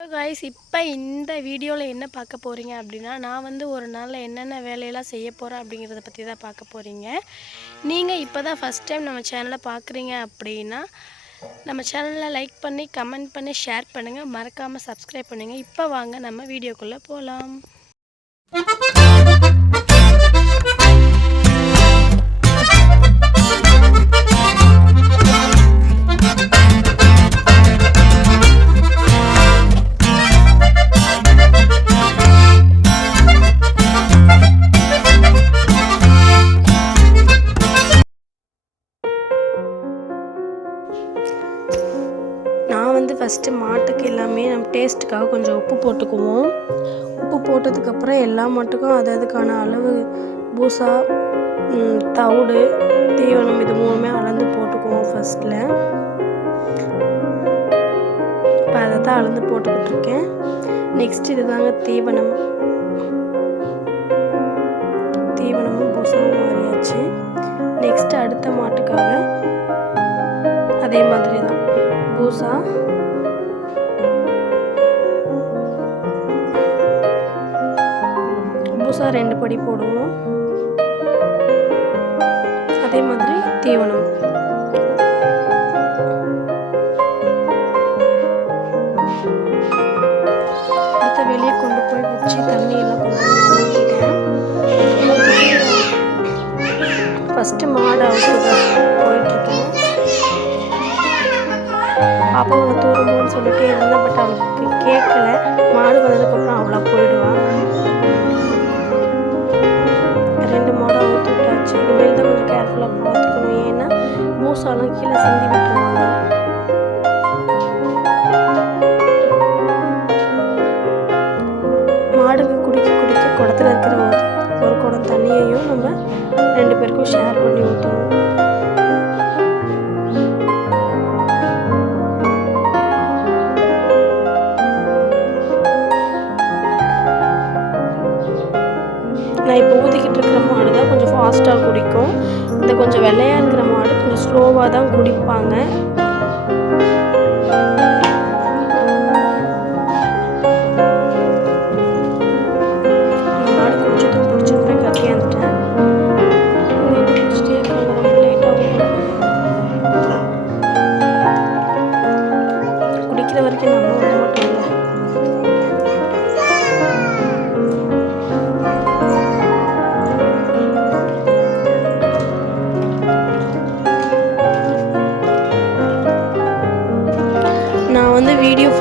Guys இப்போ இந்த வீடியோவில் என்ன பார்க்க போகிறீங்க அப்படின்னா நான் வந்து ஒரு நாளில் என்னென்ன வேலையெல்லாம் செய்ய போகிறேன் அப்படிங்கிறத பற்றி தான் பார்க்க போகிறீங்க நீங்கள் இப்போ தான் ஃபஸ்ட் டைம் நம்ம சேனலை பார்க்குறீங்க அப்படின்னா நம்ம சேனலில் லைக் பண்ணி கமெண்ட் பண்ணி ஷேர் பண்ணுங்கள் மறக்காமல் சப்ஸ்கிரைப் பண்ணுங்கள் இப்போ வாங்க நம்ம வீடியோக்குள்ளே போகலாம் டேஸ்ட்டுக்காக கொஞ்சம் உப்பு போட்டுக்குவோம். உப்பு போட்டதுக்கப்புறம் எல்லா மாட்டுக்கும் அது அதுக்கான அளவு பூசா தவிடு தீவனம் இது மூணுமே அளந்து போட்டுக்குவோம் ஃபஸ்ட்டில் இப்போ அதை தான் அளந்து போட்டுக்கிட்டு இருக்கேன். நெக்ஸ்ட் இதுதாங்க தீவனம். தீவனமும் பூசாவும் மாறியாச்சு. நெக்ஸ்ட் அடுத்த மாட்டுக்காக அதே மாதிரி தான் பூசா பூசா ரெண்டு படி போடுவோம் அதே மாதிரி தீவனம். அடுத்த வெளியே கொண்டு போய் வச்சு தண்ணி கொண்டு ஃபஸ்ட்டு மாடு அவுத்து போயிட்டுருக்கேன். பாப்பா உன்னை தூரமுன்னு சொல்லிட்டு இருந்தேன் பட் அவளுக்கு கேட்கல. மாடு வந்ததுக்கப்புறம் அவ்வளோ போயிடுவான் அவுத்து இனிமேல் தான் கொஞ்சம் கேர்ஃபுல்லாக பார்த்துக்கணும். ஏன்னா மூசாலாம் கீழே சிந்தி விட்டுருவாங்க மாடுங்க குடிக்க குடிக்க குடத்துல இருக்கிற ஒரு ஒரு குடம் தண்ணியையும் நம்ம ரெண்டு பேருக்கும் ஷேர் பண்ணி ஊற்றணும் நான் இப்போ ஊதிக்கிட்டு இருக்கிற மாடு தான் கொஞ்சம் ஃபாஸ்ட்டாக குடிக்கும். இந்த கொஞ்சம் வெள்ளையாக இருக்கிற மாடு கொஞ்சம் ஸ்லோவாக தான் குடிப்பாங்க.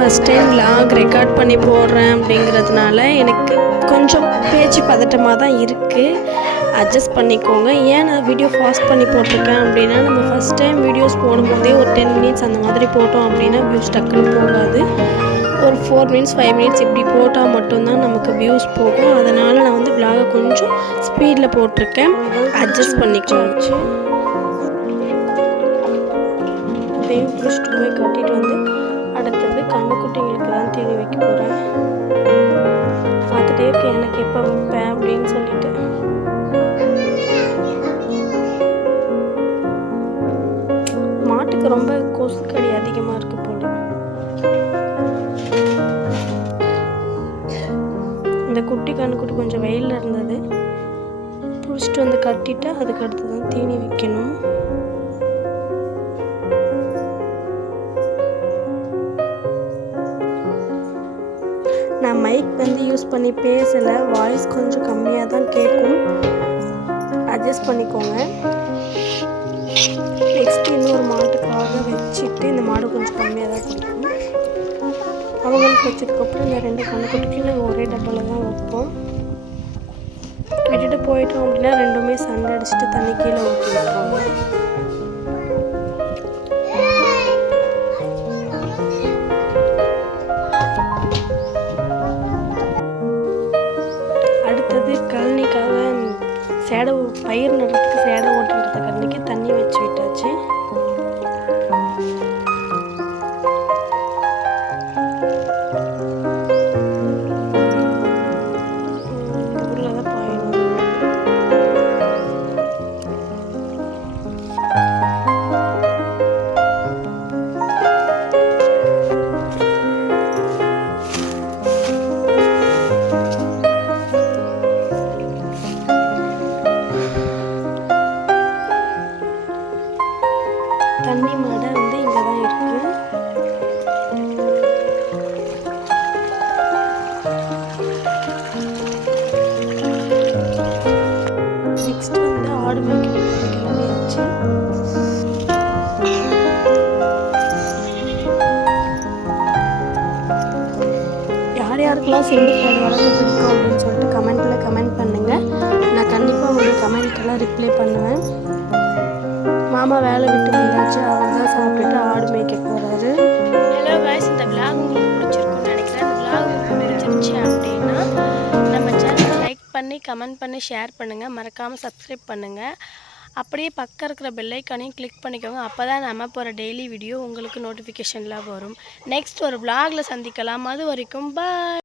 ஃபஸ்ட் டைம் லாக் ரெக்கார்ட் பண்ணி போடுறேன் அப்படிங்கிறதுனால எனக்கு கொஞ்சம் பேச்சு பதட்டமாக தான் இருக்குது அட்ஜஸ்ட் பண்ணிக்கோங்க. ஏன் நான் வீடியோ ஃபாஸ்ட் பண்ணி போட்டிருக்கேன் அப்படின்னா நம்ம ஃபஸ்ட் டைம் வீடியோஸ் போடும்போதே ஒரு டென் மினிட்ஸ் அந்த மாதிரி போட்டோம் அப்படின்னா வியூஸ் டக்குன்னு போகாது. ஒரு ஃபோர் மினிட்ஸ் ஃபைவ் மினிட்ஸ் இப்படி போட்டால் மட்டும்தான் நமக்கு வியூஸ் போகும். அதனால் நான் வந்து விலாகை கொஞ்சம் ஸ்பீடில் போட்டிருக்கேன். அட்ஜஸ்ட் பண்ணிக்கோங்க. இதையும் பிடிச்சிட்டு போய் கட்டிட்டு வந்து அடுத்தது தான் தீனி வைக்க போகிறேன் பார்த்துட்டே இருக்கேன் எனக்கு எப்போ வைப்பேன் அப்படின்னு சொல்லிட்டு. மாட்டுக்கு ரொம்ப கொசுக்கடி அதிகமாக இருக்கு போல. இந்த குட்டி கண்ணுக்குட்டி கொஞ்சம் வெயிலில் இருந்தது. பிடிச்சிட்டு வந்து கட்டிட்டு அதுக்கு அடுத்து தான் தீனி வைக்கணும். நான் மைக் வந்து யூஸ் பண்ணி பேசலை வாய்ஸ் கொஞ்சம் கம்மியாக தான் கேட்கும் அட்ஜஸ்ட் பண்ணிக்கோங்க. நெக்ஸ்ட் இன்னொரு மாட்டுக்காக வச்சுட்டு இந்த மாடு கொஞ்சம் கம்மியாக தான் கொடுக்கும். அவங்களுக்கு வச்சதுக்கப்புறம் இந்த ரெண்டு கண்ணுக்குட்டிக்கும் நாங்கள் ஒரே டப்பாவில் தான் வைப்போம். விட்டுட்டு போயிட்டோம் அப்படின்னா ரெண்டுமே சண்டை அடிச்சுட்டு தண்ணி கீழே ஊற்றி விட்டுருவாங்க சேடை பயிர் நடுறதுக்கு சேடை ஓட்டுறதுக்கு கழனிக்கு தண்ணி வச்சு விட்டாச்சு. ஆடு மேய்க்க யார் யாருக்கெல்லாம் செம்பருக்காடு வளர்க்க பிடிக்கும் அப்படின்னு சொல்லிட்டு கமெண்ட்டில் கமெண்ட் பண்ணுங்கள் நான் கண்டிப்பாக உங்கள் கமெண்ட்கெல்லாம் ரிப்ளை பண்ணுவேன். மாமா வேலை விட்டு வந்தாச்சு அவர் தான் சாப்பிட்டுட்டு ஆடு மேய்க்க போகிறாரு பண்ணி கமெண்ட் பண்ணி ஷேர் பண்ணுங்கள் மறக்காமல் சப்ஸ்கிரைப் பண்ணுங்கள் அப்படியே பக்கம் இருக்கிற பெல்லைக்கானையும் கிளிக் பண்ணிக்கோங்க. அப்போ தான் நம்ம போகிற டெய்லி வீடியோ உங்களுக்கு நோட்டிஃபிகேஷனில் வரும். நெக்ஸ்ட் ஒரு vlogல சந்திக்கலாம். அது வரைக்கும் பாய்